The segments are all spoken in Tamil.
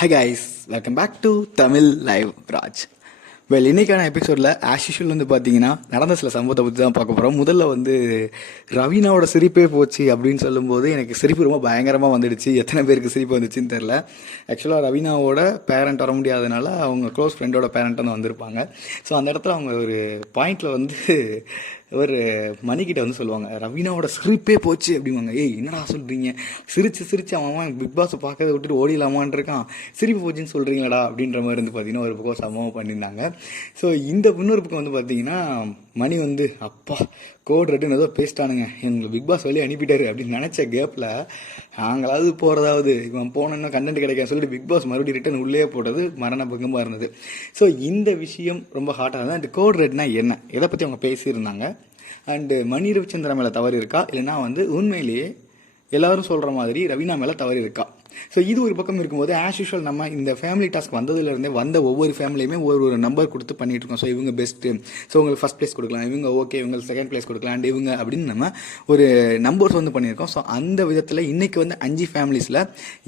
Hi guys, welcome back to Tamil live Raj. இன்னைக்கான எபிசோடில் ஆஸ் யூஷுவல் வந்து பார்த்தீங்கன்னா நடந்த சில சம்பவத்தை பற்றி தான் பார்க்க போகிறோம். முதல்ல வந்து ரவீனாவோட சிரிப்பே போச்சு அப்படின்னு சொல்லும்போது எனக்கு சிரிப்பு ரொம்ப பயங்கரமாக வந்துடுச்சு. எத்தனை பேருக்கு சிரிப்பு வந்துச்சுன்னு தெரில. ஆக்சுவலாக ரவீனாவோட பேரண்ட் வர முடியாதனால அவங்க க்ளோஸ் ஃப்ரெண்டோட பேரண்ட் வந்து வந்திருப்பாங்க. ஸோ அந்த இடத்துல அவங்க ஒரு பாயிண்டில் வந்து ஒரு மணிக்கிட்ட வந்து சொல்லுவாங்க, ரவீனாவோட சிரிப்பே போச்சு அப்படிவாங்க. ஏய் என்னடா சொல்கிறீங்க, சிரிச்சு அவன் பிக் பாஸை பார்க்கறத விட்டுட்டு ஓடிடலாமான் இருக்கான், சிரிப்பு போச்சுன்னு சொல்கிறீங்களா அப்படின்ற மாதிரி வந்து பார்த்தீங்கன்னா ஒரு பக்கம் சம்பவம் பண்ணியிருந்தாங்க. ஸோ இந்த இன்னொரு பக்கம் வந்து பார்த்தீங்கன்னா மணி வந்து அப்பா கோட் ரெட்டுன்னு ஏதோ பேசிட்டானுங்க, எங்களுக்கு பிக் பாஸ் வெளியே அனுப்பிட்டாரு அப்படின்னு நினச்ச கேப்பில் நாங்களாவது போகிறதாவது இவன் போனோன்னா கண்டென்ட் கிடைக்காது சொல்லிட்டு பிக் பாஸ் மறுபடியும் ரிட்டன் உள்ளே போட்டது மரண பங்கமாக இருந்தது. ஸோ இந்த விஷயம் ரொம்ப ஹாட்டாக இருந்தது. அண்ட் கோட் ரெட்னா என்ன, எதை பற்றி அவங்க பேசியிருந்தாங்க, அண்டு மணி ரவிச்சந்திரா மேலே தவறு இருக்கா, இல்லைன்னா வந்து உண்மையிலேயே எல்லாரும் சொல்கிற மாதிரி ரவீனா மேலே தவறு இருக்கா. ஸோ இது ஒரு பக்கம் இருக்கும்போது ஆஸ் யூஷுவல் நம்ம இந்த ஃபேமிலி டாஸ்க் வந்ததுலேருந்தே வந்த ஒவ்வொரு ஃபேமிலியுமே ஒரு நம்பர் கொடுத்து பண்ணிட்டு இருக்கோம். ஸோ இவங்க பெஸ்ட்டு, ஸோ உங்களுக்கு ஃபஸ்ட் ப்ளேஸ் கொடுக்கலாம், இவங்க ஓகே இவங்களுக்கு செகண்ட் ப்ளேஸ் கொடுக்கலாம், அண்ட் இவங்க அப்படின்னு நம்ம ஒரு நம்பர்ஸ் வந்து பண்ணியிருக்கோம். ஸோ அந்த விதத்தில் இன்றைக்கி வந்து 5 ஃபேமிலிஸில்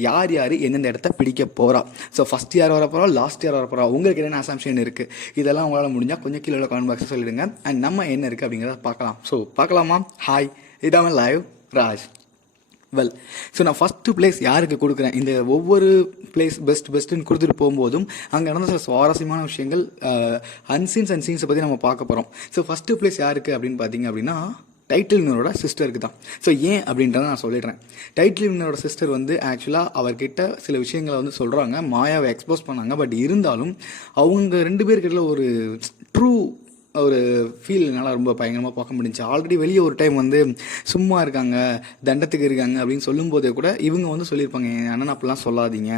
யார் எந்தெந்த இடத்த பிடிக்க போகிறா, ஸோ ஃபஸ்ட் யார் வர போகிறா, லாஸ்ட் யார் வர போகிறா, உங்களுக்கு என்னென்ன அசம்ஷன் இருக்குது, இதெல்லாம் உங்களால் முடிஞ்சால் கொஞ்சம் கீழே கமெண்ட் பாக்ஸில் சொல்லிடுங்க. அண்ட் நம்ம என்ன இருக்குது அப்படிங்கிறத பார்க்கலாம். ஸோ பார்க்கலாமா? ஹாய், இதாமல் லைவ் ராஜ். ஸோ நான் ஃபஸ்ட்டு பிளேஸ் யாருக்கு கொடுக்குறேன், இந்த ஒவ்வொரு பிளேஸ் பெஸ்ட்டுன்னு கொடுத்துட்டு போகும்போதும் அங்கே நடந்த சில சுவாரஸ்யமான விஷயங்கள், அன்சீன்ஸ் அண்ட் சீன்ஸை பற்றி நம்ம பார்க்க போகிறோம். ஸோ ஃபஸ்ட்டு பிளேஸ் யாருக்கு அப்படின்னு பார்த்தீங்க அப்படின்னா டைட்டில் வின்னரோட சிஸ்டருக்கு தான். ஸோ ஏன் அப்படின்றத நான் சொல்லிடுறேன். டைட்டில் வின்னரோட சிஸ்டர் வந்து ஆக்சுவலாக அவர்கிட்ட சில விஷயங்களை வந்து சொல்கிறாங்க, மாயாவை எக்ஸ்போஸ் பண்ணாங்க. பட் இருந்தாலும் அவங்க 2 பேர்கிட்ட ஒரு ட்ரூ ஒரு ஃபீல் என்னால் ரொம்ப பயங்கரமாக பார்க்க முடிஞ்சிச்சு. ஆல்ரெடி வெளியே ஒரு டைம் வந்து சும்மா இருக்காங்க, தண்டத்துக்கு இருக்காங்க அப்படின்னு சொல்லும்போதே கூட இவங்க வந்து சொல்லியிருப்பாங்க, என் அண்ணன் அப்படிலாம் சொல்லாதீங்க,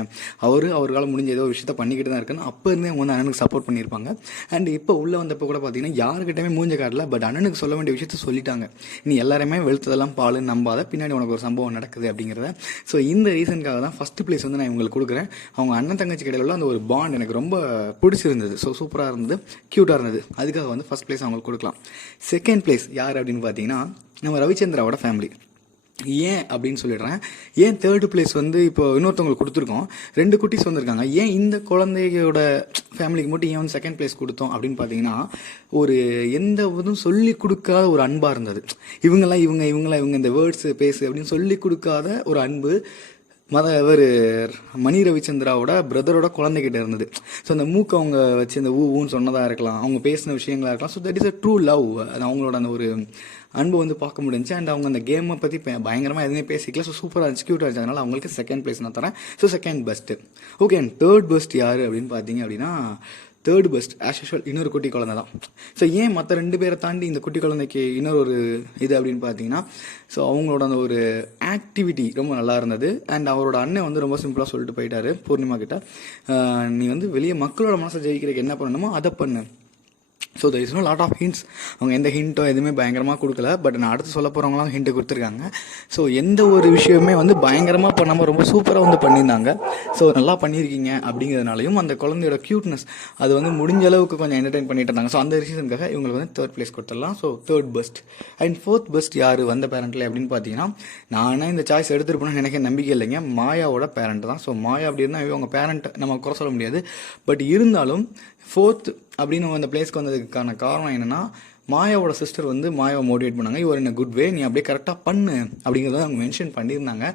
அவரால் முடிஞ்ச ஏதோ விஷயத்த பண்ணிக்கிட்டு தான் இருக்குன்னு அப்போ இருந்தே அவங்க வந்து அண்ணனுக்கு சப்போர்ட் பண்ணியிருப்பாங்க. அண்ட் இப்போ உள்ளே வந்தப்போ கூட பார்த்தீங்கன்னா யாருக்கிட்டமே மூஞ்ச காட்டல, பட் அண்ணனுக்கு சொல்ல வேண்டிய விஷயத்த சொல்லிட்டாங்க. நீ எல்லாருமே வெளுத்ததெல்லாம் பாலுன்னு நம்பாத, பின்னாடி உனக்கு ஒரு சம்பவம் நடக்குது அப்படிங்கிறத. ஸோ இந்த ரீசனுக்காக தான் ஃபஸ்ட்டு பிளேஸ் வந்து நான் இவங்களுக்கு கொடுக்குறேன். அவங்க அண்ணன் தங்கச்சி கடையில் உள்ள அந்த ஒரு பாண்ட் எனக்கு ரொம்ப பிடிச்சிருந்தது. ஸோ சூப்பராக இருந்தது, க்யூட்டாக இருந்தது. அதுக்காக வந்து ஃபஸ்ட் பிளேஸ் அவங்களுக்கு கொடுக்கலாம். செகண்ட் பிளேஸ் யார் அப்படின்னு பார்த்தீங்கன்னா நம்ம ரவிச்சந்திராவோட ஃபேமிலி. ஏன் அப்படின்னு சொல்லிடுறேன். ஏன் தேர்டு பிளேஸ் வந்து இப்போ இன்னொருத்தவங்களுக்கு கொடுத்துருக்கோம், 2 குட்டீஸ் வந்திருக்காங்க. ஏன் இந்த குழந்தையோட ஃபேமிலிக்கு மட்டும் ஏன் வந்து செகண்ட் பிளேஸ் கொடுத்தோம் அப்படின்னு பார்த்தீங்கன்னா ஒரு எந்த இதுவும் சொல்லி கொடுக்காத ஒரு அன்பாக இருந்தது. இவங்கெல்லாம் இந்த வேர்ட்ஸு பேசு அப்படின்னு சொல்லி கொடுக்காத ஒரு அன்பு இவர் மணி ரவிச்சந்திராவோட பிரதரோட குழந்தைகிட்ட இருந்தது. ஸோ அந்த மூக்கு அவங்க வச்சு அந்த ஊன்னு சொன்னதாக இருக்கலாம், அவங்க பேசின விஷயங்களாக இருக்கலாம். So that is a true love. அது அவங்களோட அந்த ஒரு அன்பு வந்து பார்க்க முடிஞ்சு. அண்ட் அவங்க அந்த கேமை பற்றி பயங்கரமாக எதுவுமே பேசிக்கல. ஸோ சூப்பராக இருந்துச்சு, க்யூட்டாக இருந்துச்சு. அதனால் அவங்களுக்கு செகண்ட் பிளேஸ் நான் தரேன். So second best. Okay, and third best யார் அப்படின்னு பார்த்தீங்க அப்படின்னா தேர்ட் பெஸ்ட் ஆஸ் யூஷுவல் இன்னொரு குட்டி குழந்தை தான். ஸோ ஏன் மற்ற 2 பேரை தாண்டி இந்த குட்டி குழந்தைக்கு இன்னொரு ஒரு இது அப்படின்னு பார்த்தீங்கன்னா ஸோ அவங்களோட அந்த ஒரு ஆக்டிவிட்டி ரொம்ப நல்லா இருந்தது. அண்ட் அவரோட அண்ணன் வந்து ரொம்ப சிம்பிளாக சொல்லிட்டு போயிட்டாரு பூர்ணிமா கிட்ட, நீ வந்து வெளியே மக்களோட மனசை ஜெயிக்கிறதுக்கு என்ன பண்ணணுமோ அதை பண்ணு. So there is no lot of hints. அவங்க எந்த ஹிண்ட்டோ எதுவுமே பயங்கரமாக கொடுக்கல. பட் நான் அடுத்து சொல்ல போகிறவங்களாம் ஹிண்ட்டு கொடுத்துருக்காங்க. ஸோ எந்த ஒரு விஷயமே வந்து பயங்கரமாக பண்ணாமல் ரொம்ப சூப்பராக வந்து பண்ணியிருந்தாங்க. ஸோ நல்லா பண்ணியிருக்கீங்க அப்படிங்கிறதுனாலையும் அந்த குழந்தையோட க்யூட்னஸ் அது வந்து முடிஞ்ச அளவுக்கு கொஞ்சம் என்டர்டைன் பண்ணிட்டு இருந்தாங்க. ஸோ அந்த ரீசனுக்காக இவங்களுக்கு வந்து தேர்ட் பிளேஸ் கொடுத்துடலாம். So third best. And fourth best யார் வந்த பேரண்ட்ல அப்படின்னு பார்த்தீங்கன்னா நானே இந்த சாய்ஸ் எடுத்துருப்போன்னு எனக்கு நம்பிக்கை இல்லைங்க, மாயாவோட பேரண்ட் தான். ஸோ மாயா அப்படி இருந்தால் அவங்க பேரண்ட் நம்ம குறை சொல்ல முடியாது. பட் இருந்தாலும் ஃபோர்த் அப்படின்னு அந்த பிளேஸ்க்கு வந்ததுக்கான காரணம் என்னென்னா மாயாவோட சிஸ்டர் வந்து மாயாவை மோட்டிவேட் பண்ணாங்க, your in a good way, நீ அப்படியே கரெக்டாக பண்ணு அப்படிங்கிறத அவங்க மென்ஷன் பண்ணியிருந்தாங்க.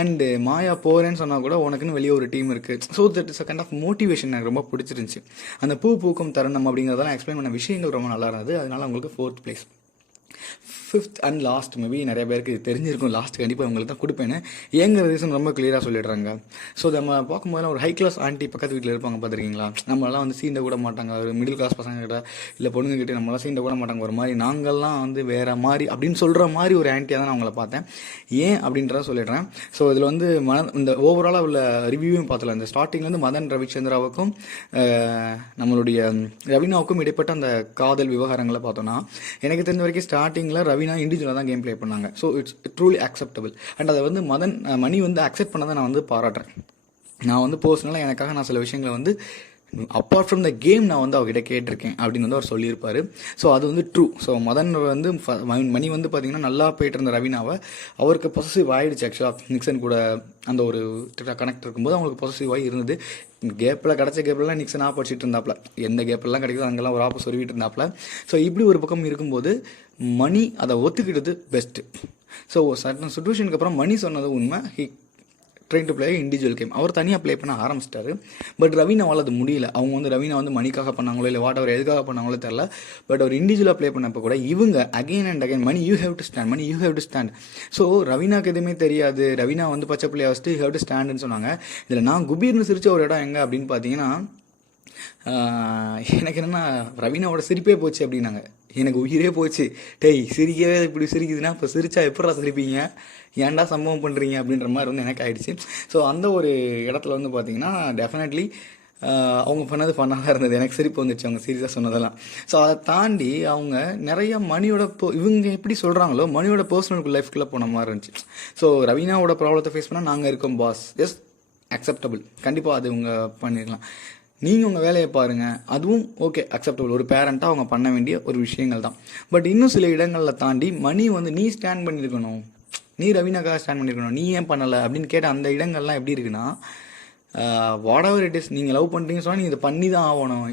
அண்டு மாயா போகிறேன்னு சொன்னால் கூட உனக்குன்னு வெளியே ஒரு டீம் இருக்குது. So that is a kind of motivation எனக்கு ரொம்ப பிடிச்சிருந்துச்சு. அந்த பூக்கும் தருணம் அப்படிங்கிறதெல்லாம் எக்ஸ்பிளைன் பண்ண விஷயங்கள் ரொம்ப நல்லா இருந்தது. அதனால அவங்களுக்கு fourth place. Fifth and last, maybe நிறைய பேருக்கு இது தெரிஞ்சிருக்கும், லாஸ்ட் கண்டிப்பாக உங்களுக்கு தான் கொடுப்பேன்னு ஏங்கிற ரீசன் ரொம்ப கிளியராக சொல்லிடுறாங்க. ஸோ நம்ம பார்க்கும்போது ஒரு ஹை கிளாஸ் ஆண்டி பக்கத்து வீட்டில் இருப்பாங்க பார்த்துருக்கீங்களா, நம்மளாம் வந்து சீண்டை கூட மாட்டாங்க. ஒரு மிடில் கிளாஸ் பசங்க கிட்ட இல்லை பொண்ணுங்க கிட்டே நம்மளாம் சீண்டை கூட மாட்டாங்க. ஒரு மாதிரி நாங்கள்லாம் வந்து வேறு மாதிரி அப்படின்னு சொல்கிற மாதிரி ஒரு ஆண்டியாக தான் நான் அவங்கள பார்த்தேன். ஏன் அப்படின்றத சொல்லிடுறேன். ஸோ இதில் வந்து இந்த ஓவராலாக உள்ள ரிவ்யூவும் பார்த்தல, இந்த ஸ்டார்டிங்லேருந்து மதன் ரவிச்சந்திராவுக்கும் நம்மளுடைய ரவீனாவுக்கும் இடைப்பட்ட அந்த காதல் விவகாரங்களை பார்த்தோன்னா எனக்கு தெரிஞ்ச வரைக்கும் ஸ்டார்டிங்கில் ரவீனா இண்டிவிஜுவலாக தான் கேம் ப்ளே பண்ணாங்க. So it's truly acceptable. And அதை வந்து மணி வந்து அக்செப்ட் பண்ணதை நான் வந்து பாராட்டுறேன். நான் வந்து பர்சனலாக எனக்காக நான் சில விஷயங்களை வந்து அப்பார்ட் ஃப்ரம் த கேம் நான் வந்து அவர்கிட்ட கேட்டிருக்கேன் அப்படின்னு வந்து அவர் சொல்லியிருப்பாரு. ஸோ அது வந்து ட்ரூ. ஸோ மதன் வந்து மணி வந்து பார்த்தீங்கன்னா நல்லா போயிட்டு இருந்த ரவீனாவை அவருக்கு பொசசிவ் ஆகிடுச்சு. ஆக்சுவலாக நிக்சன் கூட அந்த ஒரு கனெக்ட் இருக்கும்போது அவங்களுக்கு பொசசிவ் ஆகி இருந்தது. கேப்பில் கிடச்ச கேப்லாம் நிக்சன் ஆப் படிச்சுட்டு இருந்தாப்புல, எந்த கேப்லாம் கிடைக்குதோ அங்கெல்லாம் ஒரு ஆப்பை சொல்லிட்டு இருந்தாப்புல. ஸோ இப்படி ஒரு பக்கம் இருக்கும்போது மணி அதை ஒத்துக்கிட்டது பெஸ்ட்டு. ஸோ சர்டன் சுச்சுவேஷனுக்கு அப்புறம் மணி சொன்னது உண்மை. Train to play individual game. அவர் தனியாக ப்ளே பண்ண ஆரம்பிச்சிட்டாரு. பட் ரவீனாவால் அது முடியல. அவங்க வந்து ரவீனா வந்து மணிக்காக பண்ணாங்களோ இல்லை வாட் அவர் எதுக்காக பண்ணாங்களோ தெரில. பட் அவர் இண்டிவிஜுவலாக ப்ளே பண்ணப்போ கூட இவங்க again and again Mani you have to stand, Mani you have to stand. So ரவீனாக்கு எதுவுமே தெரியாது. ரவீனா வந்து பச்சை பிள்ளையை வச்சுட்டு யூ ஹேவ் டு ஸ்டாண்டுன்னு சொன்னாங்க. இதில் நான் குபீர்னு சிரிச்ச ஒரு இடம் எங்கே அப்படின்னு பார்த்தீங்கன்னா, எனக்கு என்னென்னா ரவீனாவோட சிரிப்பே போச்சு அப்படின்னாங்க. எனக்கு உயிரே போச்சு. டேய் சிரிக்கவே இப்படி சிரிக்குதுன்னா இப்போ சிரிச்சா எப்படா சிரிப்பீங்க, ஏன்டா சம்பவம் பண்ணுறீங்க அப்படின்ற மாதிரி வந்து எனக்கு ஆயிடுச்சு. ஸோ அந்த ஒரு இடத்துல வந்து பார்த்தீங்கன்னா டெஃபினெட்லி அவங்க பண்ணது ஃபன்னாக இருந்தது. எனக்கு சிரிப்பு வந்துச்சு அவங்க சீரியஸாக சொன்னதெல்லாம். ஸோ அதை தாண்டி அவங்க நிறைய மணியோட இவங்க எப்படி சொல்கிறாங்களோ மணியோட பர்சனல் லைஃப்குள்ளே போன மாதிரி இருந்துச்சு. ஸோ ரவீனாவோட ப்ராப்ளத்தை ஃபேஸ் பண்ணால் நாங்கள் இருக்கோம் பாஸ், எஸ் அக்செப்டபிள், கண்டிப்பாக அது இவங்க பண்ணிடலாம். நீங்கள் உங்கள் வேலையை பாருங்கள், அதுவும் ஓகே அக்செப்டபிள். ஒரு பேரண்ட்டாக அவங்க பண்ண வேண்டிய ஒரு விஷயங்கள் தான். பட் இன்னும் சில இடங்களில் தாண்டி மணி வந்து நீ ஸ்டாண்ட் பண்ணியிருக்கணும், நீ ரவீனாக்காக ஸ்டாண்ட் பண்ணியிருக்கணும், நீ ஏன் பண்ணலை அப்படின்னு கேட்ட அந்த இடங்கள்லாம் எப்படி இருக்குன்னா, வாட் எவர் இட் இஸ், நீங்கள் லவ் பண்ணுறீங்கன்னு சொன்னால் நீங்கள் இதை பண்ணி தான் ஆகணும்,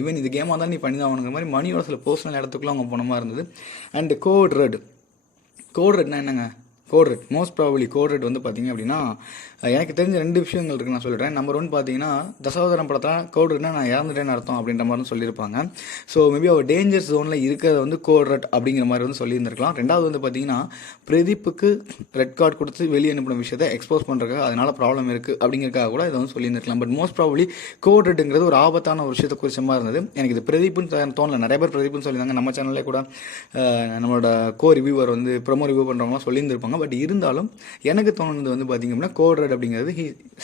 ஈவன் இது கேமாக தான் நீ பண்ணி தான் ஆகணுங்கிற மாதிரி மணியோட சில பர்சனல் இடத்துக்குள்ள அவங்க போன மாதிரி இருந்தது. அண்டு கோட் ரெட்னா என்னங்க? Code red most probably code red வந்து பார்த்தீங்க அப்படின்னா எனக்கு தெரிஞ்ச 2 விஷயங்கள் இருக்குது, நான் சொல்லிடுறேன். நம்பர் 1 பார்த்தீங்கன்னா தசாவதாரம் படத்தில் கோட் ரெட்னா நான் இறந்துட்டேன்னு அர்த்தம் அப்படின்ற மாதிரி சொல்லியிருப்பாங்க. ஸோ மேபி அவர் டேஞ்சர் ஜோனில் இருக்கிறத வந்து கோட் ரெட் அப்படிங்கிற மாதிரி வந்து சொல்லியிருந்திருக்கலாம். 2வது வந்து பார்த்தீங்கன்னா பிரதீப்புக்கு ரெட் கார்டு கொடுத்து வெளியே அனுப்பின விஷயத்தை எக்ஸ்போஸ் பண்ணுறதுக்கு அதனால ப்ராப்ளம் இருக்குது அப்படிங்கிறக்காக கூட இதை வந்து சொல்லியிருந்திருக்கலாம். பட் மோஸ்ட் ப்ராபபிளி கோட் ரெட்டுங்கிறது ஒரு ஆபத்தான ஒரு விஷயத்தை குறிச்ச மாதிரி இருந்தது. எனக்கு இது பிரதீப்புன்னு தோணல. நிறைய பேர் பிரதீப்புன்னு சொல்லியிருந்தாங்க. நம்ம சேனல்லே கூட நம்மளோட ரிவ்யூவர் வந்து ப்ரொமோ ரிவ்யூ பண்ணுறவங்களாம் சொல்லியிருந்திருப்பாங்க. பட் இருந்தாலும் எனக்கு தோணுது வந்து பார்த்தீங்க அப்படின்னா கோட் ரெட் அப்படிங்கிறது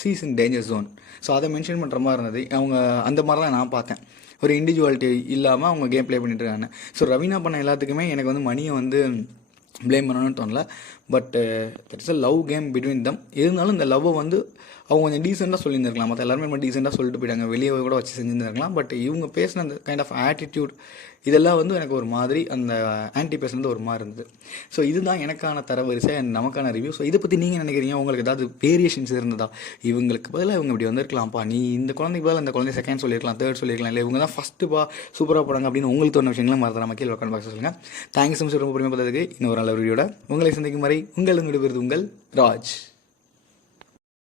sees in danger zone. So அதை மென்ஷன் பண்ணுற மாதிரி இருந்தது. அவங்க அந்த மாதிரி தான் நான் பார்த்தேன். ஒரு இண்டிவிஜுவாலிட்டி இல்லாமல் அவங்க கேம் ப்ளே பண்ணிட்டு இருக்காங்க. ஸோ ரவீனா பண்ண எல்லாத்துக்குமே எனக்கு வந்து மணியை வந்து ப்ளேம் பண்ணணும்னு தோணல. But that is a love game between தம். இருந்தாலும் இந்த லவ்வை வந்து அவங்க கொஞ்சம் டீசெண்டாக சொல்லியிருந்திருக்கலாம். மற்ற எல்லாருமே ரொம்ப டீசெண்டாக சொல்லிட்டு போயிட்டாங்க, வெளியே கூட வச்சு செஞ்சுருந்துருக்கலாம். பட் இவங்க பேசின அந்த கைண்ட் ஆஃப் ஆட்டிடியூட் இதெல்லாம் வந்து எனக்கு ஒரு மாதிரி அந்த ஆன்டி பேசுனது ஒரு மாதிரி இருந்தது. ஸோ இதுதான் எனக்கான தரவரிசை அண்ட் நமக்கான ரிவ்யூ. ஸோ இதை பற்றி நீங்கள் நினைக்கிறீங்க? உங்களுக்கு ஏதாவது வேரியேஷன்ஸ் இருந்ததா? இவங்களுக்கு பதிலாக இவங்க இப்படி வந்திருக்கலாம்ப்பா, நீ இந்த குழந்தைக்கு பதிலாக இந்த குழந்தை செகண்ட் சொல்லியிருக்கலாம், தேர்ட் சொல்லியிருக்கலாம், இல்லை இவங்க தான் ஃபஸ்ட்டுப்பா சூப்பராக போடாங்க அப்படின்னு உங்களுக்கு தோணுன விஷயங்களும் மறந்துடாம கீழே கமெண்ட் பாக்ஸ் சொல்லுங்கள். தேங்க்யூ ஸோ மச் ரொம்ப பொறுமையாக பார்த்ததுக்கு. இன்னொரு நல்ல வீடியோட உங்களை சந்திக்கும் வரை உங்கள் விடுபெறுது உங்கள் ராஜ்.